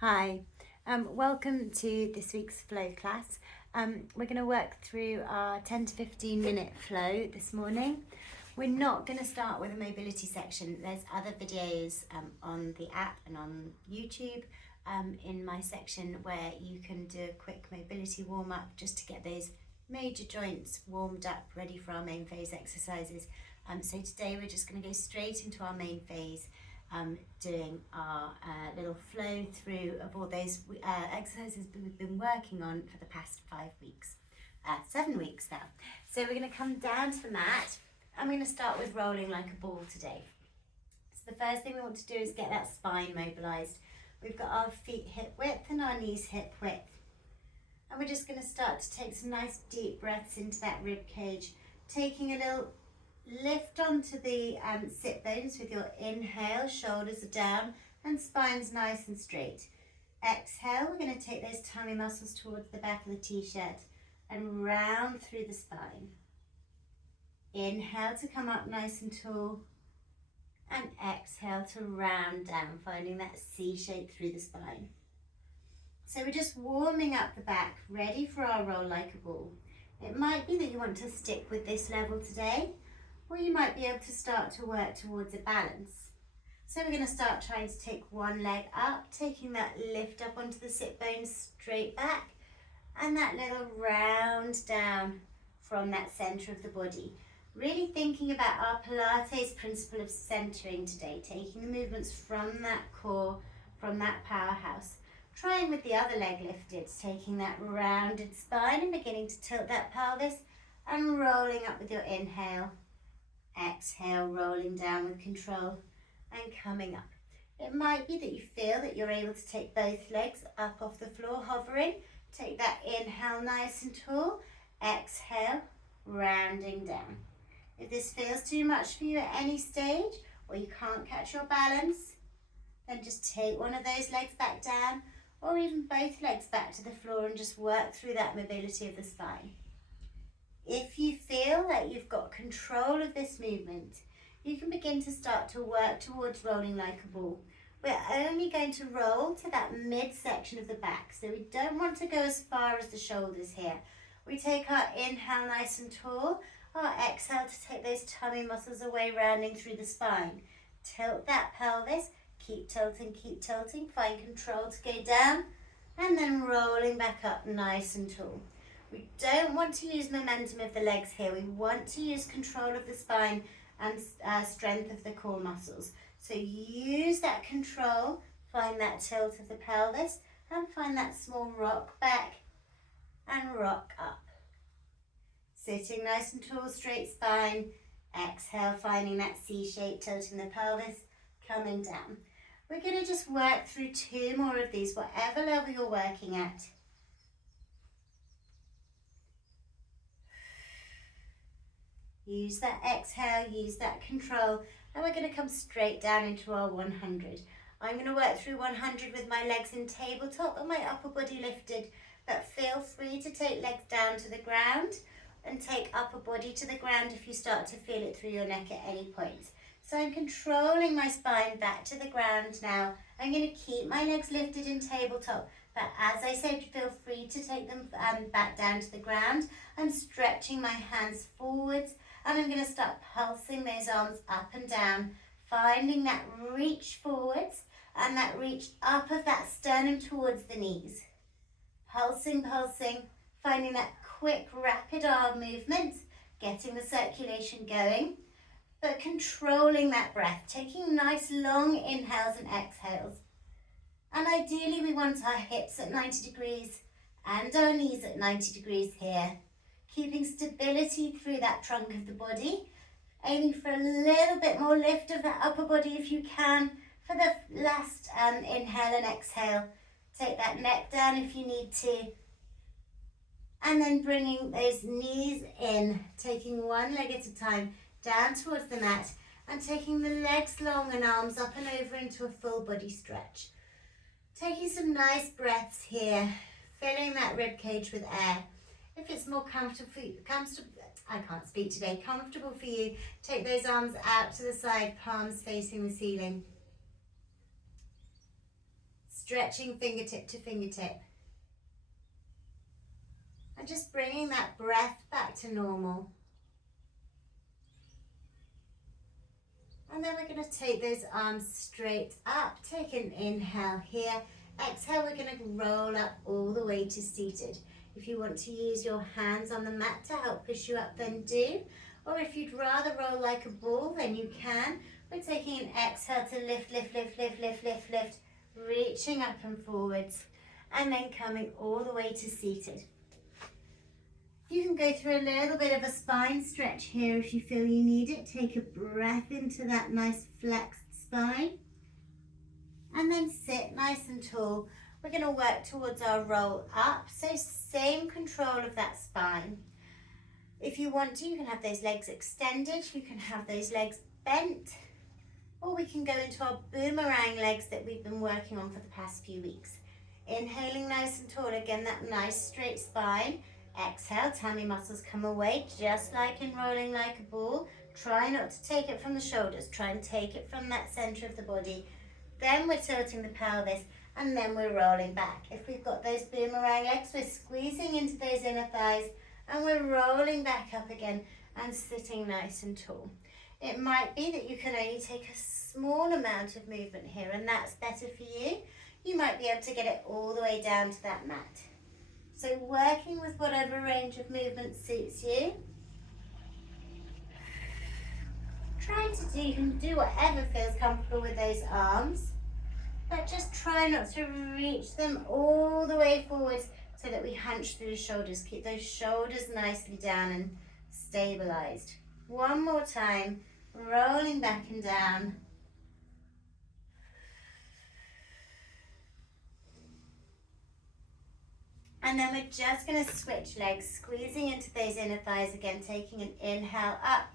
Hi, welcome to this week's flow class. We're going to work through our 10 to 15 minute flow this morning. We're not going to start with a mobility section. There's other videos on the app and on YouTube in my section where you can do a quick mobility warm up just to get those major joints warmed up, ready for our main phase exercises. So today we're just going to go straight into our main phase. Doing our little flow through of all those exercises we've been working on for the past 7 weeks now. So we're going to come down to the mat. I'm going to start with rolling like a ball today. So the first thing we want to do is get that spine mobilised. We've got our feet hip width and our knees hip width. And we're just going to start to take some nice deep breaths into that rib cage, taking a little lift onto the sit bones with your inhale, shoulders are down and spine's nice and straight. Exhale, we're going to take those tummy muscles towards the back of the t-shirt and round through the spine. Inhale to come up nice and tall and exhale to round down, finding that C shape through the spine. So we're just warming up the back, ready for our roll like a ball. It might be that you want to stick with this level today, or you might be able to start to work towards a balance. So we're going to start trying to take one leg up, taking that lift up onto the sit bones straight back, and that little round down from that center of the body. Really thinking about our Pilates principle of centering today, taking the movements from that core, from that powerhouse. Trying with the other leg lifted, taking that rounded spine and beginning to tilt that pelvis and rolling up with your inhale. Exhale, rolling down with control and coming up. It might be that you feel that you're able to take both legs up off the floor, hovering. Take that inhale nice and tall. Exhale, rounding down. If this feels too much for you at any stage, or you can't catch your balance, then just take one of those legs back down, or even both legs back to the floor and just work through that mobility of the spine. If you feel that you've got control of this movement, you can begin to start to work towards rolling like a ball. We're only going to roll to that midsection of the back, so we don't want to go as far as the shoulders here. We take our inhale nice and tall, our exhale to take those tummy muscles away, rounding through the spine. Tilt that pelvis, keep tilting, find control to go down, and then rolling back up nice and tall. We don't want to use momentum of the legs here. We want to use control of the spine and strength of the core muscles. So use that control, find that tilt of the pelvis, and find that small rock back and rock up. Sitting nice and tall, straight spine. Exhale, finding that C shape, tilting the pelvis, coming down. We're going to just work through 2 more of these, whatever level you're working at. Use that exhale, use that control, and we're going to come straight down into our 100. I'm going to work through 100 with my legs in tabletop and my upper body lifted, but feel free to take legs down to the ground and take upper body to the ground if you start to feel it through your neck at any point. So I'm controlling my spine back to the ground now. I'm going to keep my legs lifted in tabletop, but as I said, feel free to take them back down to the ground. I'm stretching my hands forwards, and I'm going to start pulsing those arms up and down, finding that reach forwards and that reach up of that sternum towards the knees. Pulsing, finding that quick, rapid arm movement, getting the circulation going, but controlling that breath, taking nice long inhales and exhales. And ideally we want our hips at 90 degrees and our knees at 90 degrees here. Keeping stability through that trunk of the body, aiming for a little bit more lift of that upper body if you can for the last inhale and exhale. Take that neck down if you need to. And then bringing those knees in, taking one leg at a time down towards the mat and taking the legs long and arms up and over into a full body stretch. Taking some nice breaths here, filling that rib cage with air. If it's more comfortable for you, take those arms out to the side, palms facing the ceiling. stretching fingertip to fingertip. And just bringing that breath back to normal. And then we're going to take those arms straight up. Take an inhale here. Exhale, we're going to roll up all the way to seated. If you want to use your hands on the mat to help push you up, then do. Or if you'd rather roll like a ball, then you can. We're taking an exhale to lift, lift, lift, lift, lift, lift, lift, reaching up and forwards, and then coming all the way to seated. You can go through a little bit of a spine stretch here if you feel you need it. Take a breath into that nice flexed spine, and then sit nice and tall. We're going to work towards our roll up, so same control of that spine. If you want to, you can have those legs extended, you can have those legs bent, or we can go into our boomerang legs that we've been working on for the past few weeks. Inhaling nice and tall, again that nice straight spine. Exhale, tummy muscles come away, just like in rolling like a ball. Try not to take it from the shoulders, try and take it from that center of the body. Then we're tilting the pelvis, and then we're rolling back. If we've got those boomerang legs, we're squeezing into those inner thighs, and we're rolling back up again and sitting nice and tall. It might be that you can only take a small amount of movement here, and that's better for you. You might be able to get it all the way down to that mat. So working with whatever range of movement suits you. You can do whatever feels comfortable with those arms, but just try not to reach them all the way forwards so that we hunch through the shoulders. Keep those shoulders nicely down and stabilized. One more time, rolling back and down. And then we're just going to switch legs, squeezing into those inner thighs again, taking an inhale up,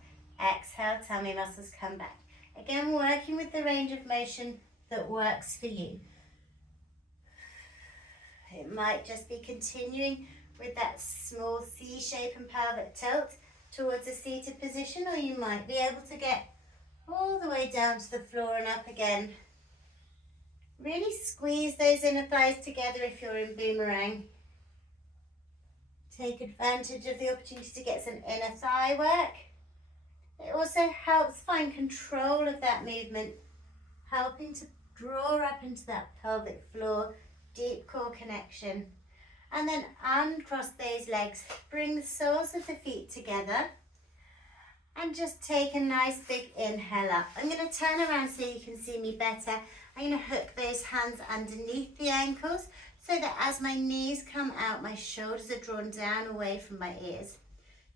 exhale, tummy muscles come back. Again, working with the range of motion that works for you. It might just be continuing with that small C shape and pelvic tilt towards a seated position, or you might be able to get all the way down to the floor and up again. Really squeeze those inner thighs together if you're in boomerang. Take advantage of the opportunity to get some inner thigh work. It also helps find control of that movement, helping to draw up into that pelvic floor, deep core connection. And then uncross those legs, bring the soles of the feet together, and just take a nice big inhale up. I'm going to turn around so you can see me better. I'm going to hook those hands underneath the ankles so that as my knees come out, my shoulders are drawn down away from my ears.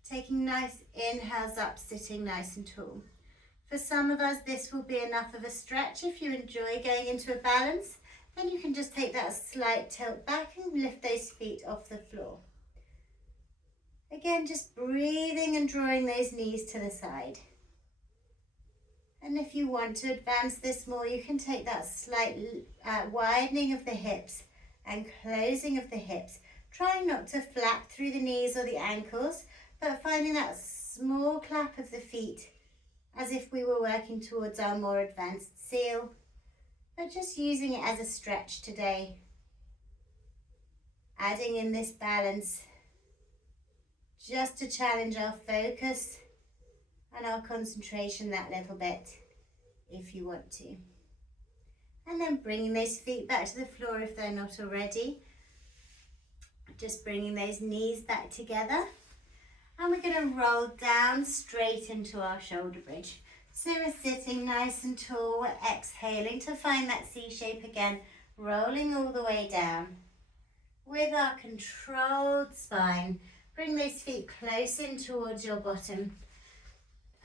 Taking nice inhales up, sitting nice and tall. For some of us, this will be enough of a stretch. If you enjoy going into a balance, then you can just take that slight tilt back and lift those feet off the floor. Again, just breathing and drawing those knees to the side. And if you want to advance this more, you can take that slight widening of the hips and closing of the hips. Trying not to flap through the knees or the ankles, but finding that small clap of the feet as if we were working towards our more advanced seal, but just using it as a stretch today. Adding in this balance just to challenge our focus and our concentration that little bit if you want to. And then bringing those feet back to the floor if they're not already. Just bringing those knees back together. And we're going to roll down straight into our shoulder bridge. So we're sitting nice and tall, we're exhaling to find that C shape again, rolling all the way down. With our controlled spine, bring those feet close in towards your bottom.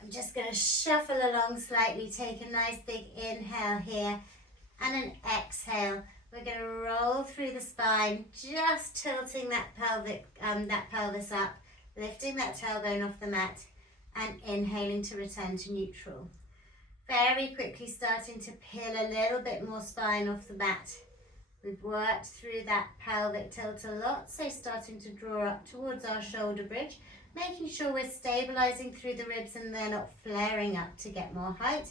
I'm just going to shuffle along slightly, take a nice big inhale here and an exhale. We're going to roll through the spine, just tilting that pelvis up, lifting that tailbone off the mat and inhaling to return to neutral. Very quickly starting to peel a little bit more spine off the mat. We've worked through that pelvic tilt a lot, so starting to draw up towards our shoulder bridge, making sure we're stabilizing through the ribs and they're not flaring up to get more height.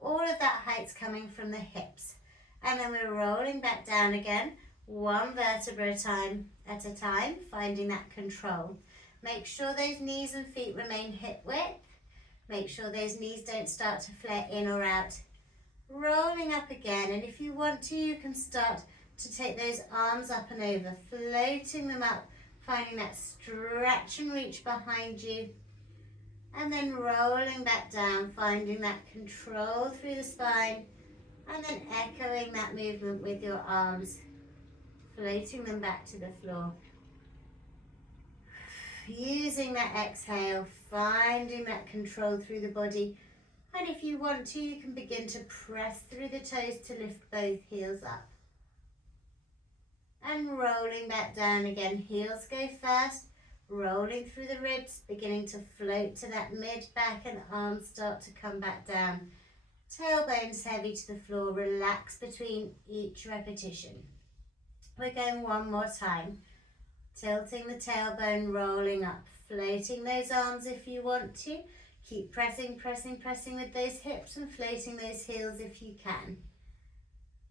All of that height's coming from the hips. And then we're rolling back down again, one vertebra at a time, finding that control. Make sure those knees and feet remain hip width. Make sure those knees don't start to flare in or out. Rolling up again, and if you want to, you can start to take those arms up and over, floating them up, finding that stretch and reach behind you. And then rolling back down, finding that control through the spine, and then echoing that movement with your arms, floating them back to the floor. Using that exhale, finding that control through the body. And if you want to, you can begin to press through the toes to lift both heels up. And rolling back down again, heels go first, rolling through the ribs, beginning to float to that mid-back, and arms start to come back down. Tailbones heavy to the floor, relax between each repetition. We're going one more time. Tilting the tailbone, rolling up, floating those arms if you want to. Keep pressing, pressing, pressing with those hips and floating those heels if you can.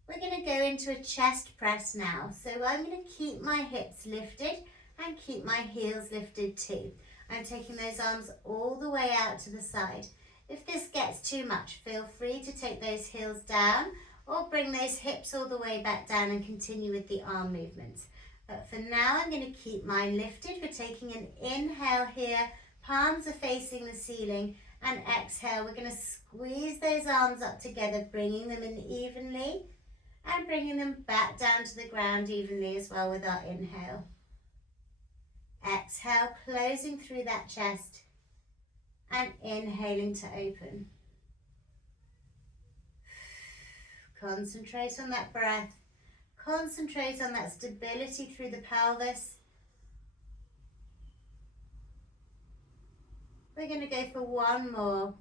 We're going to go into a chest press now. So I'm going to keep my hips lifted and keep my heels lifted too. I'm taking those arms all the way out to the side. If this gets too much, feel free to take those heels down or bring those hips all the way back down and continue with the arm movements. But for now, I'm going to keep mine lifted. We're taking an inhale here. Palms are facing the ceiling. And exhale, we're going to squeeze those arms up together, bringing them in evenly and bringing them back down to the ground evenly as well with our inhale. Exhale, closing through that chest and inhaling to open. Concentrate on that breath. Concentrate on that stability through the pelvis. We're going to go for one more.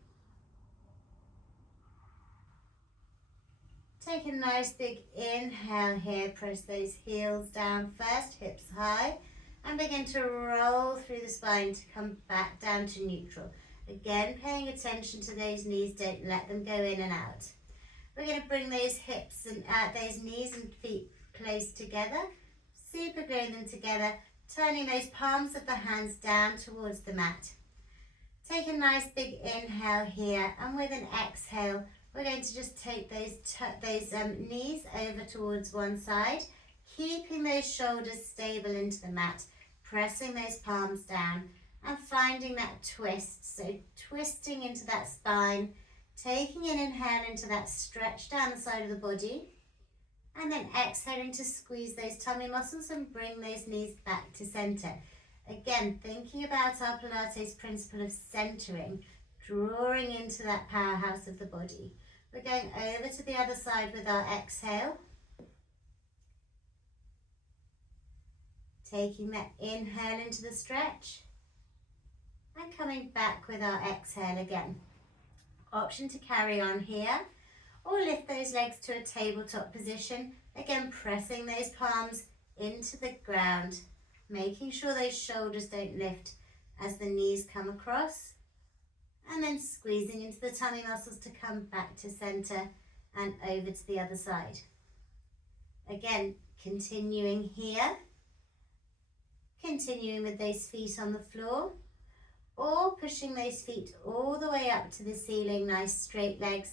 Take a nice big inhale here. Press those heels down first, hips high, and begin to roll through the spine to come back down to neutral. Again, paying attention to those knees, don't let them go in and out. We're going to bring those hips and those knees and feet close together, super gluing them together, turning those palms of the hands down towards the mat. Take a nice big inhale here, and with an exhale, we're going to just take those knees over towards one side, keeping those shoulders stable into the mat, pressing those palms down and finding that twist. So twisting into that spine, taking an inhale into that stretch down the side of the body, and then exhaling to squeeze those tummy muscles and bring those knees back to center. Again, thinking about our Pilates principle of centering, drawing into that powerhouse of the body. We're going over to the other side with our exhale. Taking that inhale into the stretch and coming back with our exhale again. Option to carry on here or lift those legs to a tabletop position. Again, pressing those palms into the ground, making sure those shoulders don't lift as the knees come across, and then squeezing into the tummy muscles to come back to center and over to the other side. Again, continuing here, continuing with those feet on the floor, or pushing those feet all the way up to the ceiling, nice straight legs,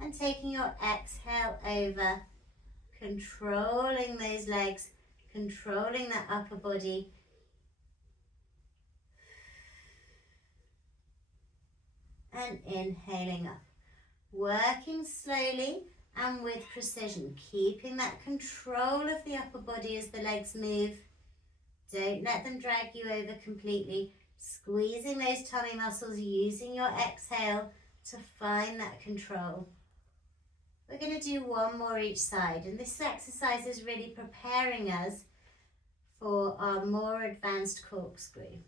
and taking your exhale over, controlling those legs, controlling that upper body. And inhaling up, working slowly and with precision, keeping that control of the upper body as the legs move. Don't let them drag you over completely, squeezing those tummy muscles, using your exhale to find that control. We're going to do one more each side, and this exercise is really preparing us for our more advanced corkscrew.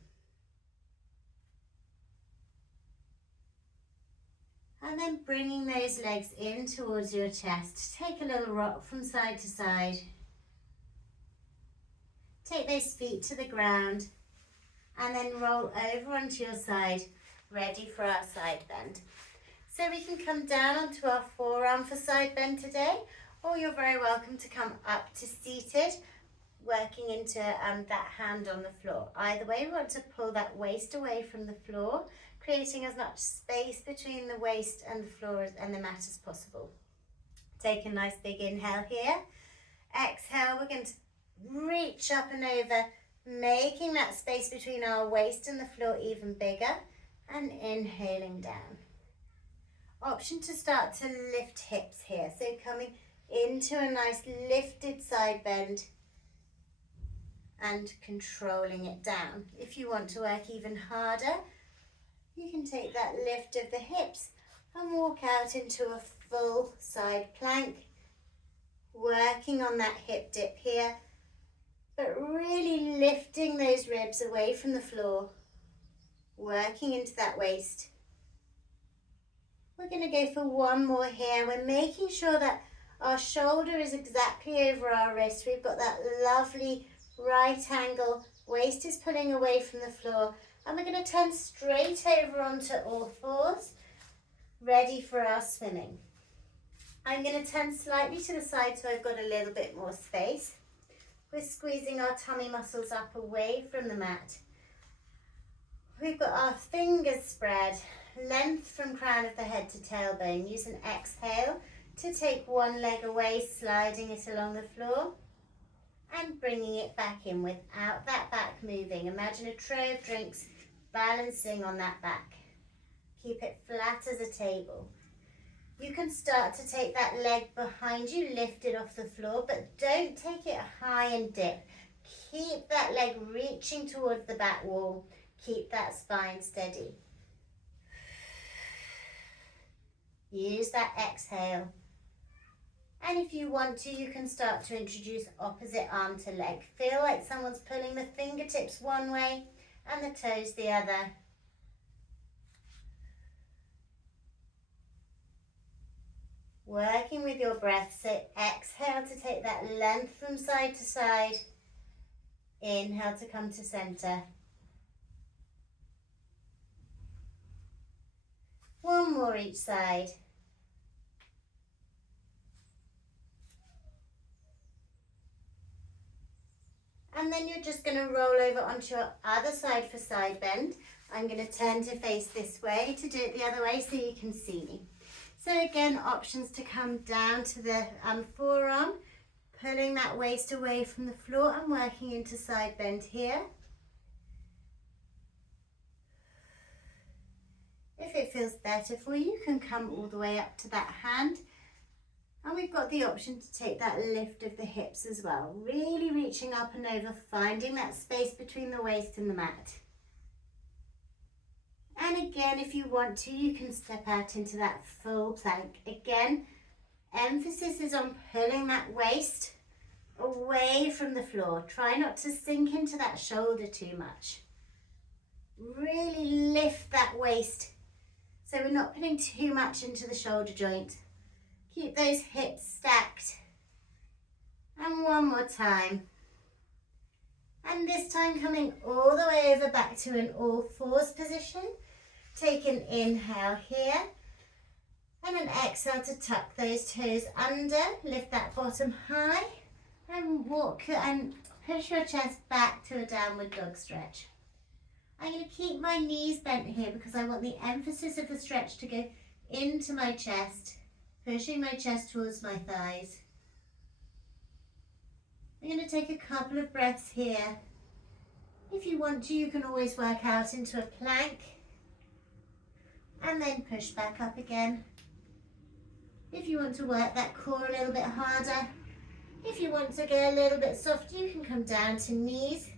And then bringing those legs in towards your chest. Take a little rock from side to side. Take those feet to the ground and then roll over onto your side, ready for our side bend. So we can come down onto our forearm for side bend today, or you're very welcome to come up to seated, working into that hand on the floor. Either way, we want to pull that waist away from the floor, creating as much space between the waist and the floor and the mat as possible. Take a nice big inhale here. Exhale, we're going to reach up and over, making that space between our waist and the floor even bigger, and inhaling down. Option to start to lift hips here, so coming into a nice lifted side bend and controlling it down. If you want to work even harder, you can take that lift of the hips and walk out into a full side plank, working on that hip dip here, but really lifting those ribs away from the floor, working into that waist. We're going to go for one more here. We're making sure that our shoulder is exactly over our wrist. We've got that lovely right angle, waist is pulling away from the floor, and we're going to turn straight over onto all fours, ready for our swimming. I'm going to turn slightly to the side so I've got a little bit more space. We're squeezing our tummy muscles up away from the mat. We've got our fingers spread, length from crown of the head to tailbone. Use an exhale to take one leg away, sliding it along the floor and bringing it back in without that back moving. Imagine a tray of drinks balancing on that back. Keep it flat as a table. You can start to take that leg behind you, lift it off the floor, but don't take it high and dip. Keep that leg reaching towards the back wall. Keep that spine steady. Use that exhale. And if you want to, you can start to introduce opposite arm to leg. Feel like someone's pulling the fingertips one way and the toes the other. Working with your breath, so exhale to take that length from side to side. Inhale to come to center. One more each side. And then you're just going to roll over onto your other side for side bend. I'm going to turn to face this way to do it the other way so you can see me. So again, options to come down to the forearm, pulling that waist away from the floor and working into side bend here. If it feels better for you, you can come all the way up to that hand. And we've got the option to take that lift of the hips as well, really reaching up and over, finding that space between the waist and the mat. And again, if you want to, you can step out into that full plank. Again, emphasis is on pulling that waist away from the floor. Try not to sink into that shoulder too much. Really lift that waist so we're not putting too much into the shoulder joint. Keep those hips stacked. And one more time. And this time coming all the way over back to an all fours position. Take an inhale here. And an exhale to tuck those toes under. Lift that bottom high. And walk and push your chest back to a downward dog stretch. I'm going to keep my knees bent here because I want the emphasis of the stretch to go into my chest. Pushing my chest towards my thighs. I'm going to take a couple of breaths here. If you want to, you can always work out into a plank. And then push back up again. If you want to work that core a little bit harder. If you want to go a little bit softer, you can come down to knees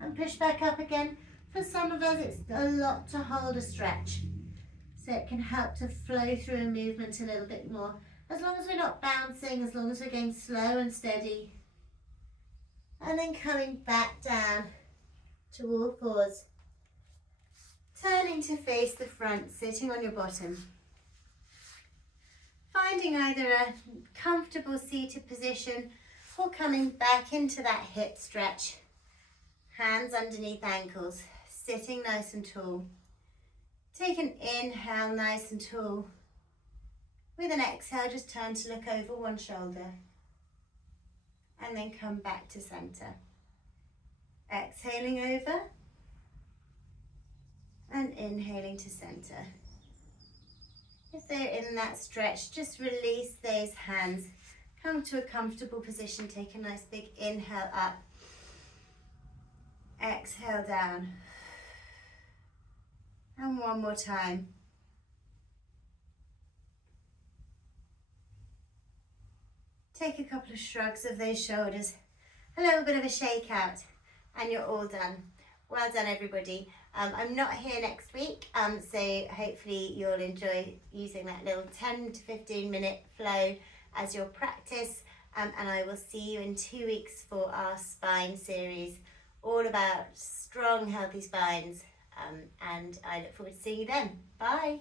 and push back up again. For some of us, it's a lot to hold a stretch. So it can help to flow through a movement a little bit more. As long as we're not bouncing, as long as we're going slow and steady. And then coming back down to all fours. Turning to face the front, sitting on your bottom. Finding either a comfortable seated position or coming back into that hip stretch. Hands underneath ankles, sitting nice and tall. Take an inhale, nice and tall. With an exhale, just turn to look over one shoulder and then come back to center. Exhaling over and inhaling to center. If they're in that stretch, just release those hands. Come to a comfortable position. Take a nice big inhale up. Exhale down. And one more time. Take a couple of shrugs of those shoulders. A little bit of a shake out. And you're all done. Well done, everybody. I'm not here next week, so hopefully you'll enjoy using that little 10 to 15 minute flow as your practice, and I will see you in 2 weeks for our spine series, all about strong, healthy spines, and I look forward to seeing you then. Bye.